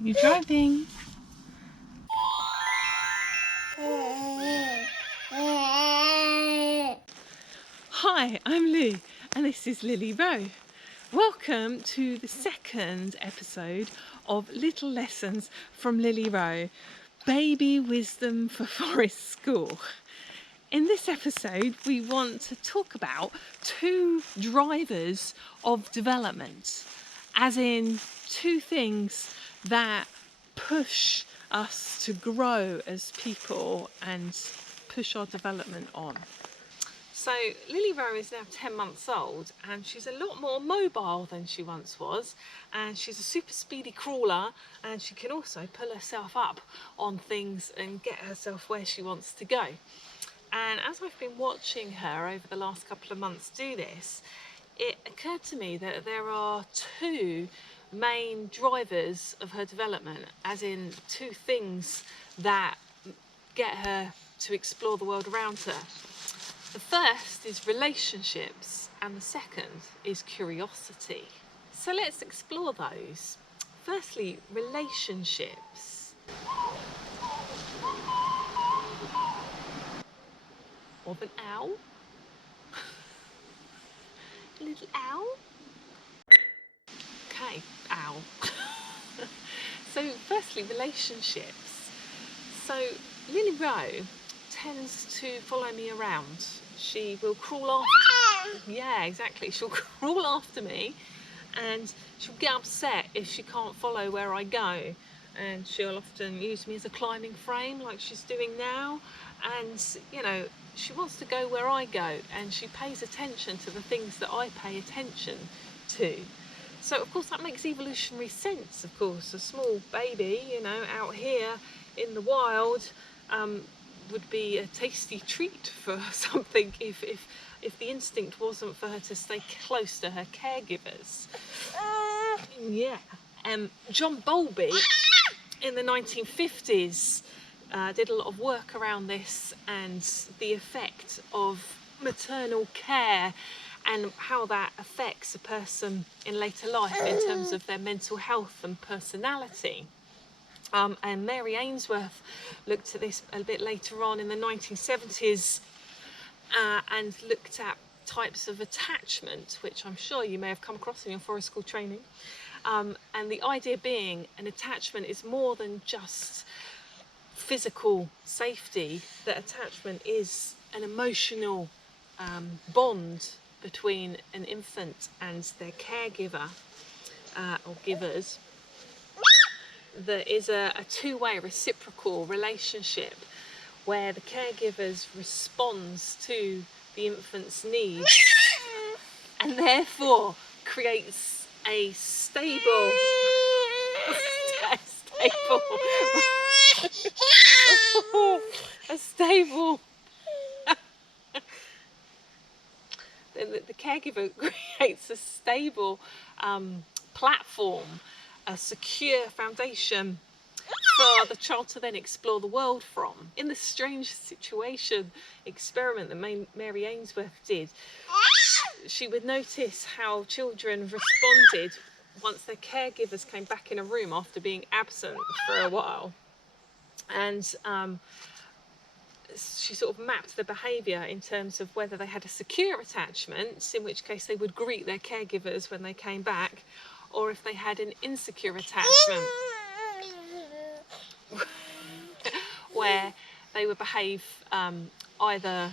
You driving? Hi, I'm Lou, and this is Lily-Roe. Welcome to the second episode of Little Lessons from Lily-Roe, Baby Wisdom for Forest School. In this episode, we want to talk about two drivers of development, as in two things that push us to grow as people and push our development on. So Lily-Roe is now 10 months old and she's a lot more mobile than she once was, and she's a super speedy crawler, and she can also pull herself up on things and get herself where she wants to go. And as I've been watching her over the last couple of months do this, it occurred to me that there are two main drivers of her development, as in two things that get her to explore the world around her. The first is relationships and the second is curiosity. So let's explore those. Firstly, relationships. Of an owl. A little owl. Okay, owl. So firstly, relationships. So Lily-Roe tends to follow me around. She will crawl after. Yeah, exactly. She'll crawl after me, and she'll get upset if she can't follow where I go. And she'll often use me as a climbing frame, like she's doing now. And you know, she wants to go where I go, and she pays attention to the things that I pay attention to. So of course that makes evolutionary sense. Of course, a small baby, you know, out here in the wild, would be a tasty treat for something if the instinct wasn't for her to stay close to her caregivers. Yeah. John Bowlby in the 1950s did a lot of work around this and the effect of maternal care and how that affects a person in later life in terms of their mental health and personality. And Mary Ainsworth looked at this a bit later on in the 1970s and looked at types of attachment, which I'm sure you may have come across in your forest school training. And the idea being an attachment is more than just physical safety, that attachment is an emotional bond between an infant and their caregiver or givers. There is a two-way reciprocal relationship where the caregivers responds to the infant's needs and therefore creates a stable the caregiver creates a stable platform, a secure foundation for the child to then explore the world from. In the strange situation experiment that Mary Ainsworth did, she would notice how children responded once their caregivers came back in a room after being absent for a while. And she sort of mapped the behaviour in terms of whether they had a secure attachment, in which case they would greet their caregivers when they came back, or if they had an insecure attachment where they would behave either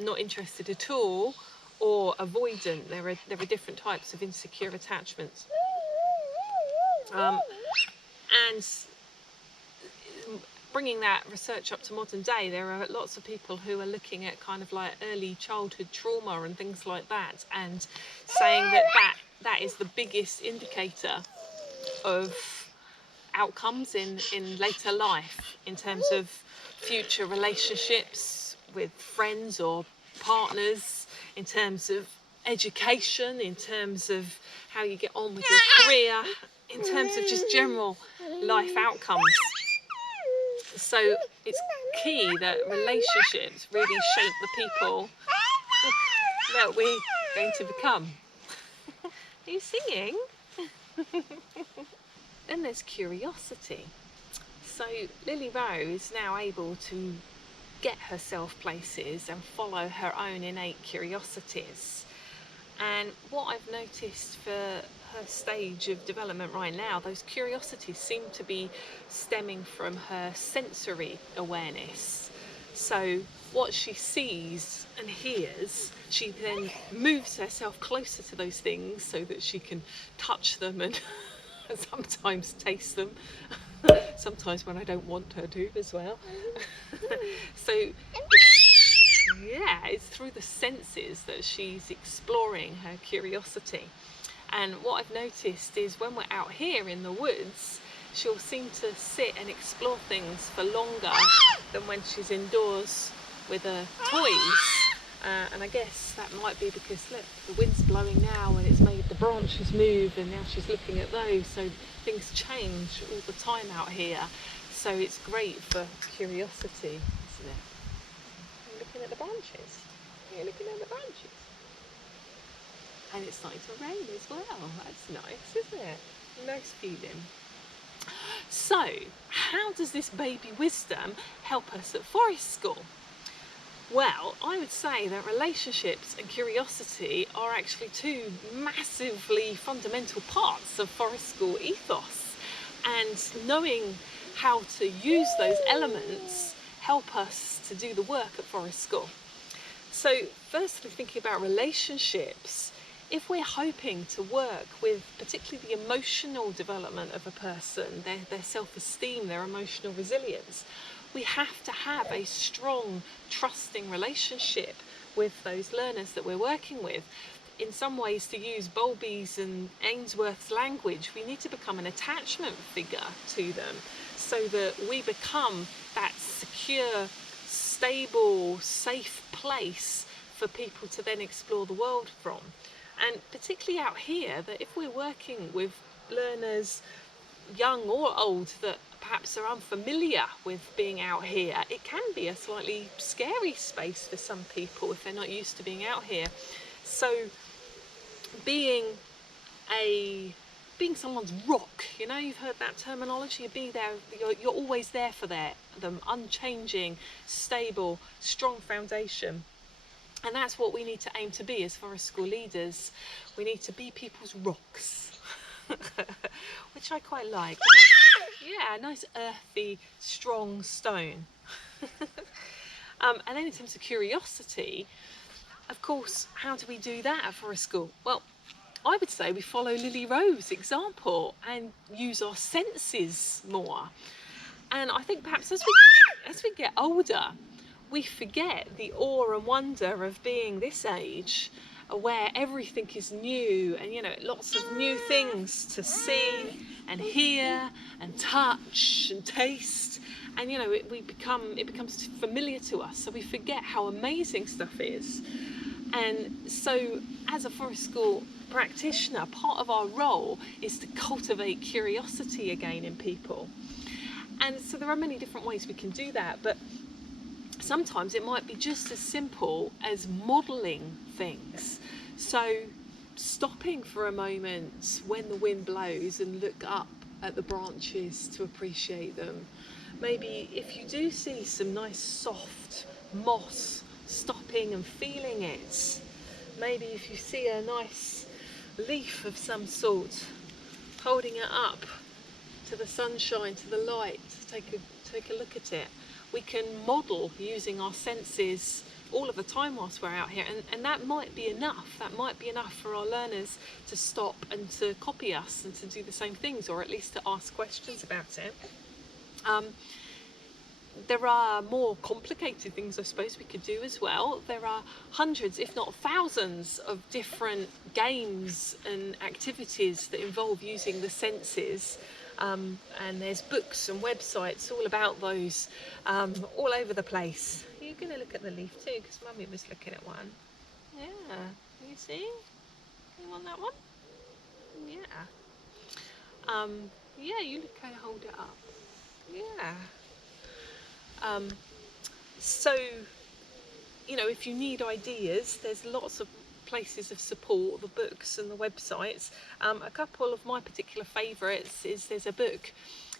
not interested at all or avoidant. There are different types of insecure attachments. And bringing that research up to modern day, there are lots of people who are looking at kind of like early childhood trauma and things like that, and saying that is the biggest indicator of outcomes in later life in terms of future relationships with friends or partners, in terms of education, in terms of how you get on with your career, in terms of just general life outcomes. So it's key that relationships really shape the people that we're going to become. Are you singing? Then there's curiosity. So Lily-Roe is now able to get herself places and follow her own innate curiosities. And what I've noticed for her stage of development right now, those curiosities seem to be stemming from her sensory awareness. So what she sees and hears, she then moves herself closer to those things so that she can touch them and sometimes taste them. Sometimes when I don't want her to as well. So yeah, it's through the senses that she's exploring her curiosity. And what I've noticed is when we're out here in the woods, she'll seem to sit and explore things for longer than when she's indoors with her toys. And I guess that might be because, look, the wind's blowing now and it's made the branches move, and now she's looking at those. So things change all the time out here. So it's great for curiosity, isn't it? You're looking at the branches. You're looking at the branches. And it's starting to rain as well. That's nice, isn't it? Nice feeling. So, how does this baby wisdom help us at forest school? Well, I would say that relationships and curiosity are actually two massively fundamental parts of forest school ethos. And knowing how to use those elements help us to do the work at forest school. So firstly, thinking about relationships, if we're hoping to work with particularly the emotional development of a person, their self-esteem, their emotional resilience, we have to have a strong, trusting relationship with those learners that we're working with. In some ways, to use Bowlby's and Ainsworth's language, we need to become an attachment figure to them so that we become that secure, stable, safe place for people to then explore the world from. And particularly out here, that if we're working with learners, young or old, that perhaps are unfamiliar with being out here, it can be a slightly scary space for some people if they're not used to being out here. So being someone's rock, you know, you've heard that terminology, you're always there for them, unchanging, stable, strong foundation. And that's what we need to aim to be as forest school leaders. We need to be people's rocks, which I quite like. Yeah, a nice earthy, strong stone. And then in terms of curiosity, of course, how do we do that at forest school? Well, I would say we follow Lily-Roe's example and use our senses more. And I think perhaps as we get older, we forget the awe and wonder of being this age, where everything is new, and you know, lots of new things to see and hear and touch and taste. And you know, it becomes familiar to us, so we forget how amazing stuff is. And so as a forest school practitioner, part of our role is to cultivate curiosity again in people. And so there are many different ways we can do that, but sometimes it might be just as simple as modelling things. So stopping for a moment when the wind blows and look up at the branches to appreciate them. Maybe if you do see some nice soft moss, stopping and feeling it. Maybe if you see a nice leaf of some sort, holding it up to the sunshine, to the light, take a look at it. We can model using our senses all of the time whilst we're out here, and that might be enough. That might be enough for our learners to stop and to copy us and to do the same things, or at least to ask questions about it. There are more complicated things I suppose we could do as well. There are hundreds, if not thousands, of different games and activities that involve using the senses. And there's books and websites all about those, all over the place. You're going to look at the leaf too, because Mummy was looking at one. Yeah, you see? You want that one? Yeah. Yeah, you look, I hold it up. Yeah. So, you know, if you need ideas, there's lots of places of support, the books and the websites. A couple of my particular favourites is there's a book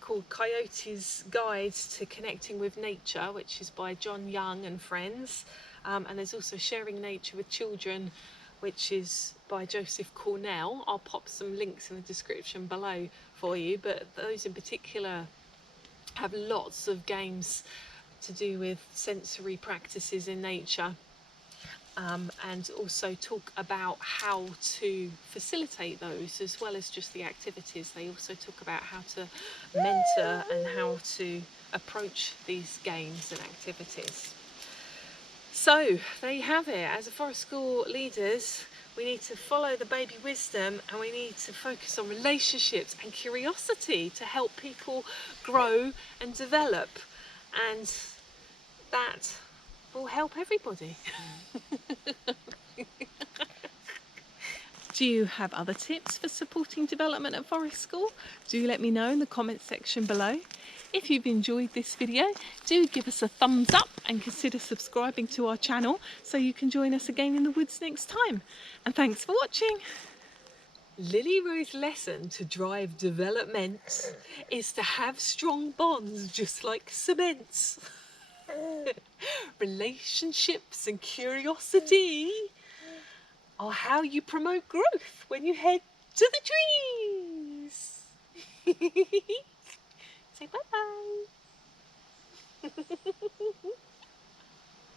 called Coyote's Guide to Connecting with Nature, which is by John Young and friends, and there's also Sharing Nature with Children, which is by Joseph Cornell. I'll pop some links in the description below for you, but those in particular have lots of games to do with sensory practices in nature, and also talk about how to facilitate those as well as just the activities. They also talk about how to mentor and how to approach these games and activities. So there you have it. As a forest school leaders, we need to follow the baby wisdom, and we need to focus on relationships and curiosity to help people grow and develop, and that will help everybody. Do you have other tips for supporting development at Forest School? Do let me know in the comments section below. If you've enjoyed this video, do give us a thumbs up and consider subscribing to our channel so you can join us again in the woods next time. And thanks for watching. Lily-Roe's lesson to drive development is to have strong bonds just like cement. Relationships and curiosity are how you promote growth when you head to the trees. Say bye-bye.